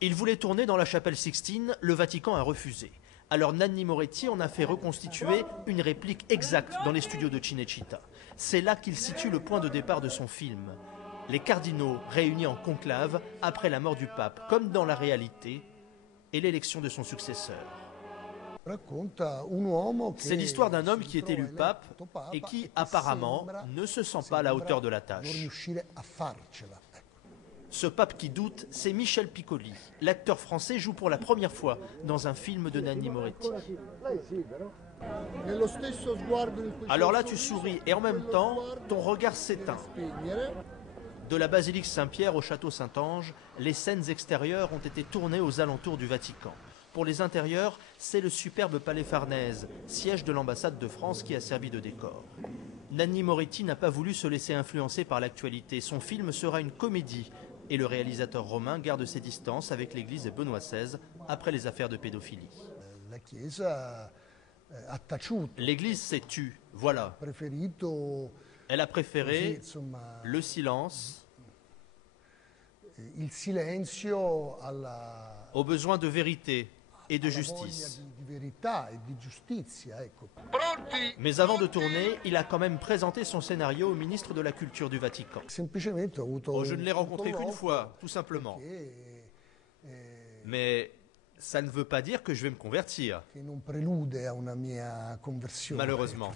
Il voulait tourner dans la chapelle Sixtine, le Vatican a refusé. Alors Nanni Moretti en a fait reconstituer une réplique exacte dans les studios de Cinecittà. C'est là qu'il situe le point de départ de son film. Les cardinaux réunis en conclave après la mort du pape, comme dans la réalité, et l'élection de son successeur. C'est l'histoire d'un homme qui est élu pape et qui, apparemment, ne se sent pas à la hauteur de la tâche. Ce pape qui doute, c'est Michel Piccoli. L'acteur français joue pour la première fois dans un film de Nanni Moretti. Alors là, tu souris et en même temps, ton regard s'éteint. De la basilique Saint-Pierre au château Saint-Ange, les scènes extérieures ont été tournées aux alentours du Vatican. Pour les intérieurs, c'est le superbe palais Farnèse, siège de l'ambassade de France qui a servi de décor. Nanni Moretti n'a pas voulu se laisser influencer par l'actualité. Son film sera une comédie et le réalisateur romain garde ses distances avec l'église de Benoît XVI après les affaires de pédophilie. L'église s'est tue, voilà. Elle a préféré le silence au besoin de vérité et de justice. Mais avant de tourner, il a quand même présenté son scénario au ministre de la Culture du Vatican. Oh, je ne l'ai rencontré qu'une fois, tout simplement. Mais ça ne veut pas dire que je vais me convertir. Malheureusement.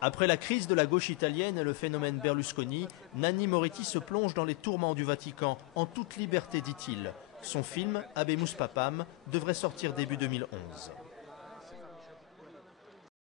Après la crise de la gauche italienne et le phénomène Berlusconi, Nanni Moretti se plonge dans les tourments du Vatican, en toute liberté, dit-il. Son film, Habemus Papam, devrait sortir début 2011.